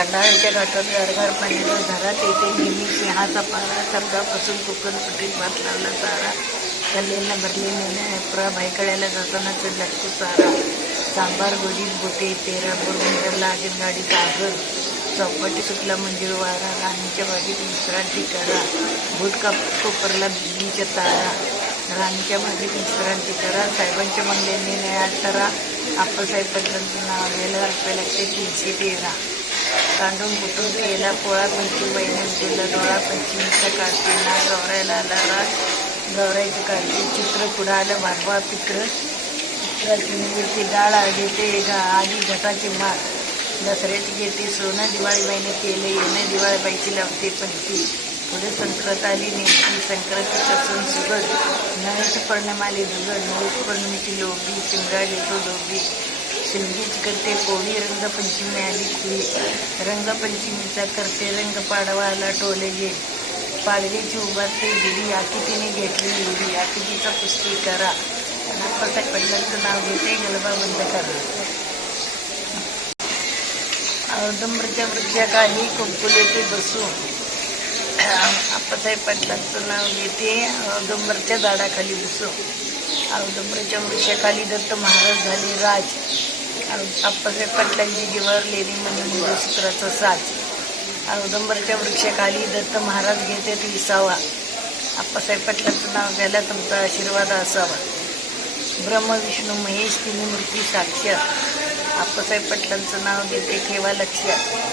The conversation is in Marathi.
तांदळाच्या घाटात गारगार पाण्याच्या धारात येते नेहमी सिंहाचा पारा. शब्दापासून कोकण सुटीत भात लावला चारा. कल्लेला भरलेल्या अप्रा भाईकड्याला जाताना लागतो चारा. सांबार गोडीत बोटे तेरा बोरबंदरला आगनगाडीचा आगर. चौपाटी सुटला मंजूळ वारा. राणीच्या बागेत विश्रांती करा. भूट कोपरला बिजलीच्या तारा. राणीच्या बागेत विश्रांती करा. साहेबांच्या बंगल्याने न्यायात करा. आप्पासाहेब पटलांचं नाव घ्यायला रुपये लागते 313. तांडून कुटून केला पोळा. पंचमी महिन्यात गेला डोळा. पंचमीचा काढते ना गौरायला आला राग. गौरायचं काढते चित्र पुढं आलं भागवा पित्र. चित्राची निवडते डाळ घेते आधी घटाची माळ. दसऱ्याची घेते सोनं. दिवाळी महिन्यात केलं येणं. दिवाळीबाईची लावते पंथी. पुढे संक्रांत आली नेमकी. संक्रांतीचा सण सुगड. नव्याची पौर्णिमाली दुगड. नव्याची पौर्णिमेची लोभी. शिमगा घेतो दोघी. शिमगीच करते पोळी. रंगपंचमी आली खुळी. रंगपंचमीचा करते रंग पाडवाला टोले घे. पाडव्याची उभारते गिरी. आकितीने घेतली उडी. आकितीचा पुष्टी करा. आप्पासाहेब पटलांचं नाव घेते गलबा बंद करा. औदुंबरच्या वृक्षाखाली कुंकुलेते बसू. आप्पासाहेब पटलांचं नाव घेते औदुंबरच्या झाडाखाली बसू. औदुंबरच्या वृक्षाखाली दत्त महाराज झाले राज. आप्पासाहेब पटलांची जीवावर लेणी म्हणून मंगळसूत्राचा साज. औदुंबरच्या वृक्षाखाली दत्त महाराज घेते विसावा. आप्पासाहेब पटलांचं नाव घ्यायला तुमचा आशीर्वाद असावा. ब्रह्म विष्णू महेश तिन्ही मूर्ती साक्षात. आप्पासाहेब पटलांचं नाव घेते ठेवा लक्षात.